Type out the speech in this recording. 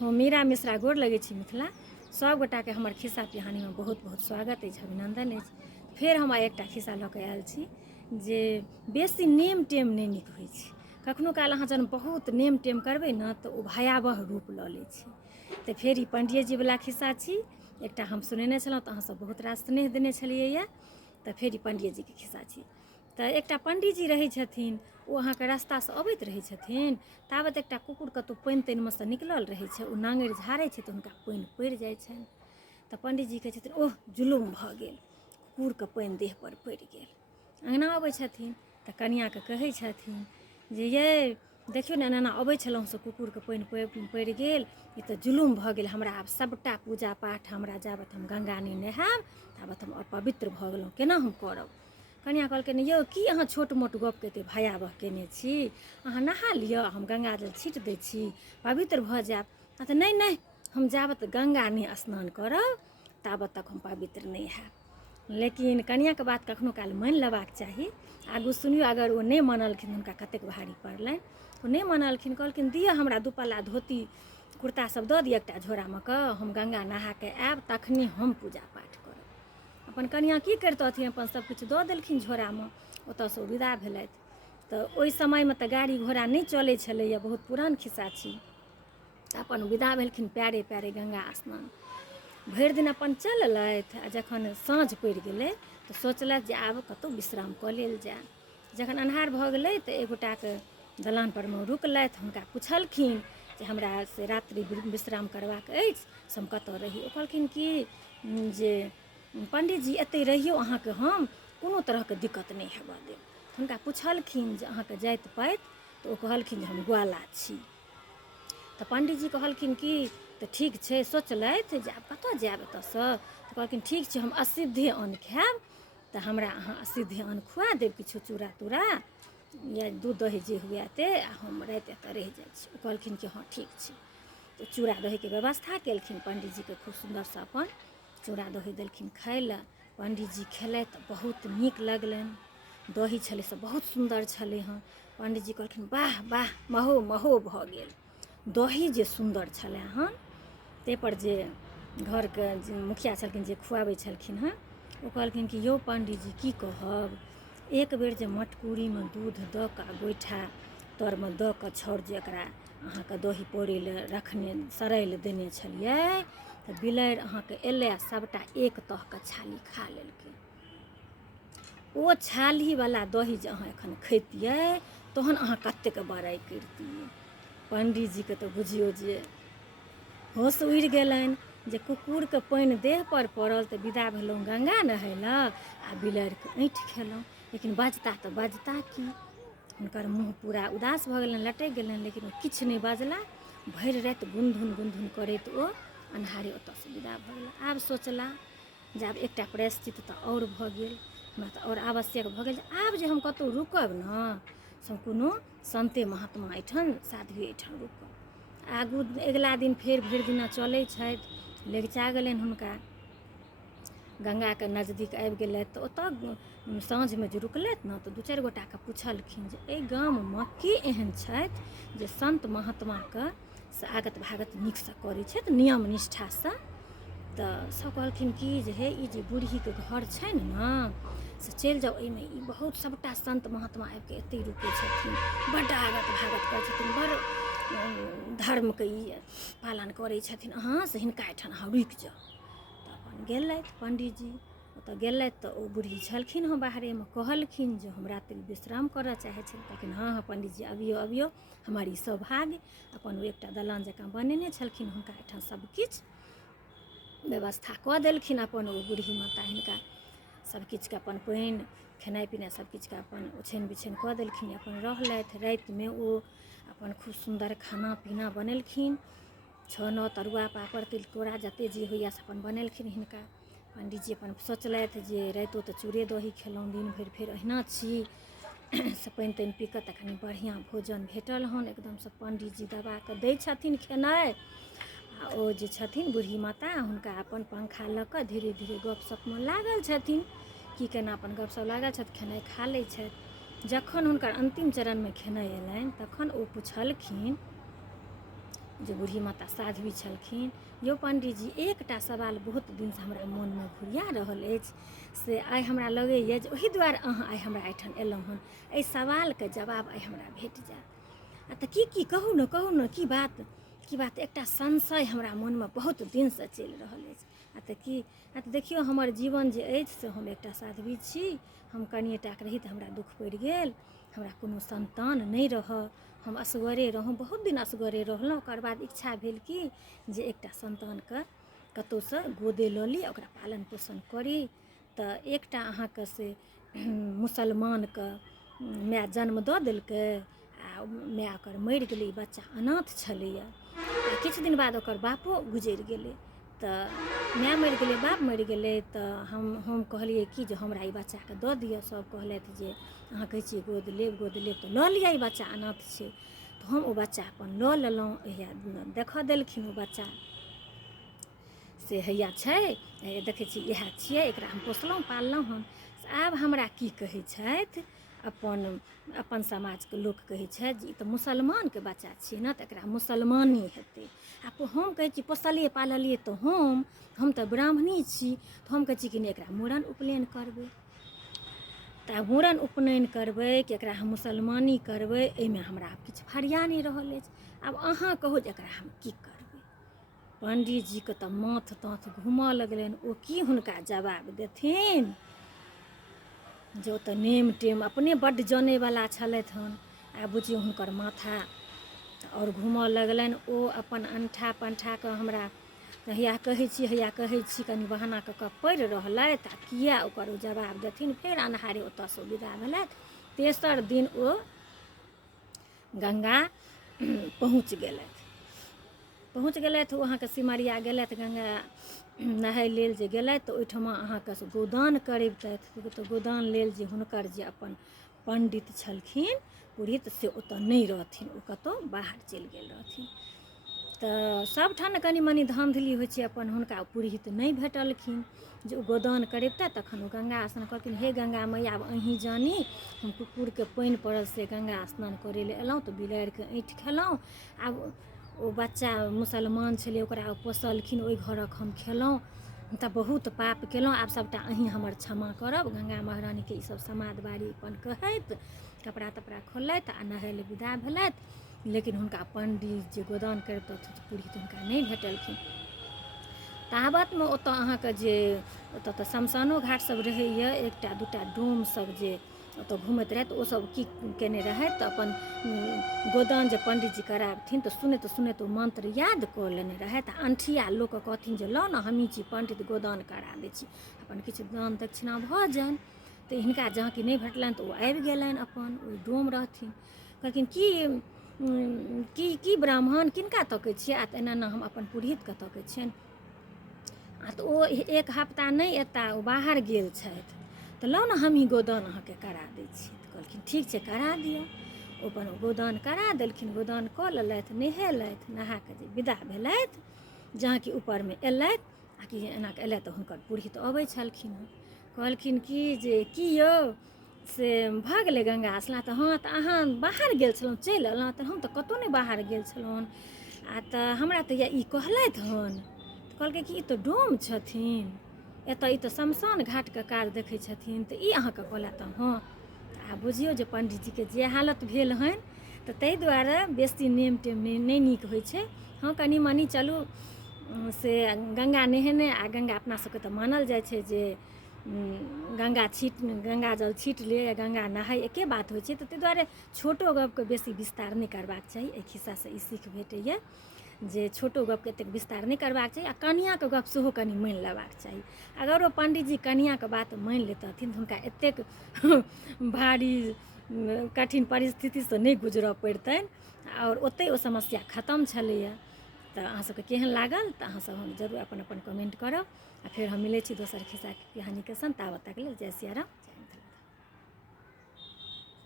हम मीरा मिश्रा गोर लगै छी मिथिला सब गोटाके हमर खिस्सा पिहानीमे बहुत बहुत स्वागत अछि, अभिनंदन अछि। फेर हम एकटा खिस्सा लऽ कऽ आयल छी जे बेसी नेम टेम नहि नीक होइ छै। कखनो काल अहाँ जहन बहुत नेम टेम करबै ने तऽ ओ भयावह रूप लऽ लै छै। तऽ फेर ई पण्डियेजीवला खिस्सा छी, एकटा हम सुनेने छलहुँ तऽ अहाँसब बहुत रास स्नेह देने छलियैए। तऽ फेर ई पण्डियेजीके खिस्सा छी। तऽ एकटा पण्डीजी रहै छथिन, ओ अहाँके रस्तासँ अबैत रहै छथिन, ताबत एकटा कुकुर कतहु पानि तानिमे सँ निकलल रहै छै, ओ नाङ्गरि झाड़ै छै तऽ हुनका पानि पड़ि जाइ छनि। तऽ पण्डीजी कहै छथिन ओह जुलुम भऽ गेल, कुकुरके पानि देहपर पड़ि गेल। अङ्गना अबै छथिन तऽ कनिआँके कहै छथिन जे यै देखियौ ने एना एना अबै छलहुँ से कुकुरके पानि पड़ि गेल, ई तऽ जुलुम भऽ गेल, हमरा आब सभटा पूजा पाठ हमरा जाबत हम गङ्गा नहि नहायब ताबत हम अपवित्र भऽ गेलहुँ, केना हम करब। कनिआँ कहलकै यौ की अहाँ छोट मोट गपके एतेक भयावह केने छी, अहाँ नहा लिअ, हम गङ्गाजल छीटि दै छी, पवित्र भऽ जायब। तऽ नहि नहि, हम जाबत गङ्गा नहि स्नान करब ताबत तक हम पवित्र नहि हैब। लेकिन कनिआँके बात कखनो काल मानि लेबाक चाही। आगू सुनियौ, अगर ओ नहि मानलखिन, हुनका कतेक भारी पड़लनि। ओ नहि मानलखिन, कहलखिन दिअ हमरा दुपल्ला धोती कुर्ता सब दऽ दिअ एकटा झोरामे कऽ, हम गङ्गा नहाके आयब तखने हम पूजा पाठ करब। अपन कनिआँ की करितथिन, अपन सबकिछु दऽ देलखिन झोरामे, ओतऽसँ ओ विदा भेलथि। तऽ ओहि समयमे तऽ गाड़ी घोड़ा नहि चलै छलैए, बहुत पुरान खिस्सा छी। अपन विदा भेलखिन पैरे पैरे गङ्गा स्नान। भरि दिन अपन चललथि आ जखन साँझ पड़ि गेलै तऽ सोचलथि जे आब कतहु विश्राम कऽ लेल जाय। जखन अन्हार भऽ गेलै तऽ एक गोटाके दलानपरमे रुकलथि, हुनका पुछलखिन जे हमरा से रात्रि विश्राम करबाक अछि से हम कतऽ रही। ओ कहलखिन कि जे पण्डितजी एतहि रहिऔ, अहाँके हम कोनो तरहके दिक्कत नहि हेबऽ देब। हुनका पुछलखिन जे अहाँके जाति पाति, तऽ ओ कहलखिन जे हम ग्वाला छी। तऽ पण्डीजी कहलखिन कि तऽ ठीक छै, सोचलथि जे आब कतऽ जायब एतऽसँ। तऽ कहलखिन ठीक छै, हम असिद्धे अन्न खायब, तऽ हमरा अहाँ असिद्धे अन्न खुआ देब, किछु चूड़ा तूड़ा या दूध दही जे हुए एते, आ हम राति एतऽ रहि जाइ छी। ओ कहलखिन कि हँ ठीक छै। तऽ चूड़ा दहीके व्यवस्था केलखिन पण्डीजीके, खूब सुन्दरसँ अपन चूड़ा दही देलखिन खाइ लए। पण्डीजी खेलथि तऽ बहुत नीक लगलनि, दही छलै से बहुत सुन्दर छलै हँ। पण्डीजी कहलखिन वाह वाह, महो महो भऽ गेल। दही जे सुन्दर छलै हँ, ताहिपर जे घरके जे मुखिआ छलखिन जे खुआबै छलखिन हँ, ओ कहलखिन कि यौ पण्डीजी की कहब, एक बेर जे मटकुरीमे दूध दऽ कऽ गोइठा तरमे दऽ कऽ छाउर जे एकरा अहाँके दही पौरै लए रखने सराइ लए देने छलिए, तऽ बिलाड़ि अहाँके अएलै आ सभटा एक तहके छाली खा लेलकै। ओ छालीवला दही जे अहाँ एखन खैतिए तहन अहाँ कतेक बड़ाइ करितिए। पण्डीजीके तऽ बुझियौ जे होश उड़ि गेलनि जे कुकुरके पानि देहपर पड़ल तऽ विदा भेलहुँ गङ्गा नहाय लए, आ बिलाड़िके ऐँठि खेलहुँ। लेकिन बजता तऽ बजता की, हुनकर मुँह पूरा उदास भऽ गेलनि, लटकि गेलनि, लेकिन ओ किछु नहि बजला। भरि राति गुनधुन गुनधुन करैत ओ अन्हारे ओतऽसँ विदा भऽ गेला। आब सोचला जे आब एकटा प्रायश्चित तऽ आओर भऽ गेल, हमरा तऽ आओर आवश्यक भऽ गेल जे आब जे हम कतहु रुकब ने से कोनो सन्ते महात्मा एहिठाम, साधुए एहिठाम रुकब। आगू अगिला दिन फेर भरि दिना चलै छथि, लगिचा गेलनि हुनका। गङ्गाके नजदीक आबि गेलथि तऽ ओतऽ साँझमे जे रुकलथि ने तऽ दू चारि गोटाके पुछलखिन जे एहि गाममे के एहन छथि जे सन्त महात्माके से आगत भागत नीकसँ करै छथि, नियम निष्ठासँ। तऽ सभ कहलखिन कि जे हे ई जे बूढ़ीके घर छनि ने से चलि जाउ, एहिमे ई बहुत सभटा सन्त महात्मा आबिकऽ एतहि रुकै छथिन, बड्ड आगत भागत करै छथिन, बड़ धर्मके ई पालन करै छथिन, अहाँ से हिनका एहिठाम अहाँ रुकि जाउ। तऽ अपन गेलथि पण्डीजी, ओतऽ गेलथि तऽ ओ बूढ़ी छलखिन हँ बाहरेमे, कहलखिन जे हम रात्रि विश्राम करऽ चाहै छी। कहलखिन हँ हँ पण्डीजी अबियौ अबियौ, हमर ई सौभाग्य। अपन ओ एकटा दलान जकाँ बनेने छलखिन, हुनका एहिठाम सबकिछु व्यवस्था कऽ देलखिन। अपन ओ बूढ़ी माता हिनका सबकिछुके अपन पानि खेनाइ पिनाइ सबकिछुके अपन ओछैन बिछैन कऽ देलखिन, अपन रहलथि। रातिमे ओ अपन खूब सुन्दर खाना पीना बनेलखिन, 6-9 तरुआ पापड़ तिलकोरा जतेक जे होइए से अपन बनेलखिन हिनका। पण्डीजी अपन सोचलथि जे राइतो तऽ चूड़े दही खेलहुँ, दिन भरि फेर अहिना छी, से पानि तानि पी कऽ तऽ कनि बढ़िआँ भोजन भेटल हन, एकदमसँ पण्डीजी दबाकऽ दै छथिन खेनाइ। आ ओ जे छथिन बूढ़ी माता, हुनका अपन पंखा लऽ कऽ धीरे धीरे गपशपमे लागल छथिन, की केना अपन गपशप लागल छथि, खेनाइ खा लै छथि। जखन हुनकर अन्तिम चरणमे खेनाइ अएलनि तखन ओ पुछलखिन जे बूढ़ी माता साध्वी छलखिन। यौ पंडीजी, एकटा सवाल बहुत दिनसँ हमरा मोनमे घुरिया रहल अछि, से आइ हमरा लगैए जे ओहि दुआरे अहाँ आइ हमरा एहिठाम अएलहुँ हँ, एहि सवालके जवाब आइ हमरा भेट जायत। आ तऽ की कहू ने की बात एकटा संशय हमरा मोनमे बहुत दिनसँ चलि रहल अछि। आ तऽ देखियौ, हमर जीवन जे अछि से हम एकटा साध्वी छी। हम कनिएटाके रही तऽ हमरा दुख पड़ि गेल, हमरा कोनो संतान नहि रहय, हम असगरे रहूँ, बहुत दिन असगरे रहलहुँ। ओकर बाद इच्छा भेल कि जे एकटा संतानके कतहुसँ गोदे लऽ ली, ओकरा पालन पोषण करी। तऽ एकटा अहाँके से मुसलमानके माय जन्म दऽ देलकै, आ माय ओकर मरि गेलै, बच्चा अनाथ छलैए। आ किछु दिन बाद ओकर बापो गुजरि गेलै। तऽ माय मरि गेलै, बाप मरि गेलै। तऽ हम कहलिए कि जे हमरा ई बच्चाके दऽ दिअ। सब कहलथि जे अहाँ कहै छिए गोद लेब तऽ लऽ लिअ, ई बच्चा अनाथ छै। तऽ हम ओ बच्चा अपन लऽ लेलहुँ। हैया देखऽ देलखिन ओ बच्चा, से हैया छै, देखै छी इएह छिए, एकरा हम पोसलहुँ पाललहुँ हन। आब हमरा की कहै छथि, अपन समाजके लोक कहै छथि जे ई तऽ मुसलमानके बच्चा छिए ने, तऽ एकरा मुसलमानी हेतै। आ हम कहै छी पोसलिए पाललिए तऽ हम तऽ ब्राह्मणी छी। तऽ हम कहै छी कि नहि, एकरा मूड़न उपनयन करबै। तऽ मूड़न उपनयन करबै कि एकरा हम मुसलमानी करबै, एहिमे हमरा आब किछु फरिया नहि रहल अछि। आब अहाँ कहू जे एकरा हम की करबै। पंडीजीके तऽ माथ ताथ घूमऽ लगलनि। ओ की हुनका जवाब देथिन, जे ओ तऽ नेम टेम अपने बड्ड जानैवला छलथि हन। आ बुझियौ हुनकर माथा आओर घूमऽ लगलनि। ओ अपन अंठा पंठाके हमरा हैया कहै छी कनि बहाना कऽ कऽ पड़ि रहलथि। आ किया ओकर ओ जवाब देथिन। फेर अन्हारे ओतऽसँ विदा भेलथि। तेसर दिन ओ गंगा पहुँच गेलथि। ओ अहाँके सिमरिया गेलथि गंगा नहाय लेल जे गेलथि, तऽ ओहिठमा अहाँके से गोदान करेबतथि। तऽ गोदान लेल जे हुनकर जे अपन पंडित छलखिन पुरोहित, से ओतऽ नहि रहथिन, ओ कतहु बाहर चलि गेल रहथिन। तऽ सबठाम कनि मनि धामधली होइ छै, अपन हुनका पुरोहित नहि भेटलखिन जे ओ गोदान करेबतै। तखन ओ गंगा स्नान कहलखिन, हे गंगा मैया आब अहीँ जानी, हम कुकुरके पानि पड़ल से गंगा स्नान करै लए अएलहुँ, तऽ बिलाड़िके ऐँठि खेलहुँ। आब ओ बच्चा मुसलमान छलै, ओकरा ओ पोसलखिन, ओहि घरक हम खेलहुँ, तऽ बहुत पाप केलहुँ। आब सबटा अहीँ हमर क्षमा करब। गंगा महारानीके ईसब समाद बारी अपन कहैत कपड़ा तपड़ा खोललथि आ नहाय लए विदा भेलथि। लेकिन हुनका पंडित जे गोदान करितथि पुरोहित, हुनका नहि भेटलखिन। ताबतमे ओतऽ अहाँके जे ओतऽ तऽ शमशानो घाट सब रहैए, एकटा दूटा डोम सब जे ओतऽ घुमैत रहथि, ओसब की केने रहथि, तऽ अपन गोदान जे पंडीजी कराबथिन तऽ सुनैत ओ मंत्र याद कऽ लेने रहथि। आ अनठिया लोकके कहथिन जे लऽ ने, हमही छी पंडित, गोदान करा दै छी, अपन किछु दान दक्षिणा भऽ जानि। तऽ हिनका जहाँ कि नहि भेटलनि, तऽ ओ आबि गेलनि, अपन ओहि डोम रहथिन। कहलखिन की ब्राह्मण किनका तकै छिए। आ तऽ एना हम अपन पुरोहितके तकै छियनि। आ तऽ ओ एक हफ्ता नहि अएता, ओ बाहर गेल छथि। तऽ लउ ने हमही गोदान अहाँके करा दै छी। तऽ कहलखिन ठीक छै, करा दिअ। ओ अपन गोदान करा देलखिन, गोदान कऽ लेलथि, नहेलथि, नहा कऽ जे विदा भेलथि, जहाँ कि ऊपरमे अएलथि, आ कि एना कऽ अएलथि, तऽ हुनकर पुरोहित अबै छलखिन हँ। कहलखिन कि जे की यौ से भऽ गेलै गंगा स्नान। तऽ हाँ, तऽ अहाँ बाहर गेल छलहुँ, चलि अएलहुँ। तऽ हम तऽ कतहु नहि बाहर गेल छलहुँ हन, आ तऽ हमरा तऽ ई कहलथि हन। तऽ कहलकै कि ई तऽ डोम छथिन, एतऽ ई तऽ शमशान घाटके काज देखै छथिन, तऽ ई अहाँके कहलथि। हाँ, आ बुझियौ जे पंडीजीके जे हालत भेल हन। तऽ ताहि दुआरे बेसी नेम टेम नहि नीक होइ छै। हाँ, कनि मनि चलू, से गंगा नहेने, आ गंगा अपना सबके तऽ मानल जाइ छै जे गंगा जल छीट ले या गंगा नहाय एके बात होइ छै। तऽ ताहि दुआरे छोटो गपके बेसी विस्तार नहि करबाक चाही। एहि खिस्सासँ ई सीख भेटैए जे छोटो गपके एतेक विस्तार नहि करबाक चाही। आ कनिआँके गप सेहो कनि मानि लेबाक चाही। अगर ओ पंडीजी कनिआँके बात मानि लेतथिन तऽ हुनका एतेक भारी कठिन परिस्थितिसँ नहि गुजरऽ पड़तनि, आओर ओतहि ओ समस्या खतम छलैए। तऽ अहाँसभके केहन लागल, तऽ अहाँसभ हम जरूर अपन कमेंट करब। आ फेर हम मिलै छी दोसर खिस्सा कहानीके संग। ताबत तक लेल जय सिया राम।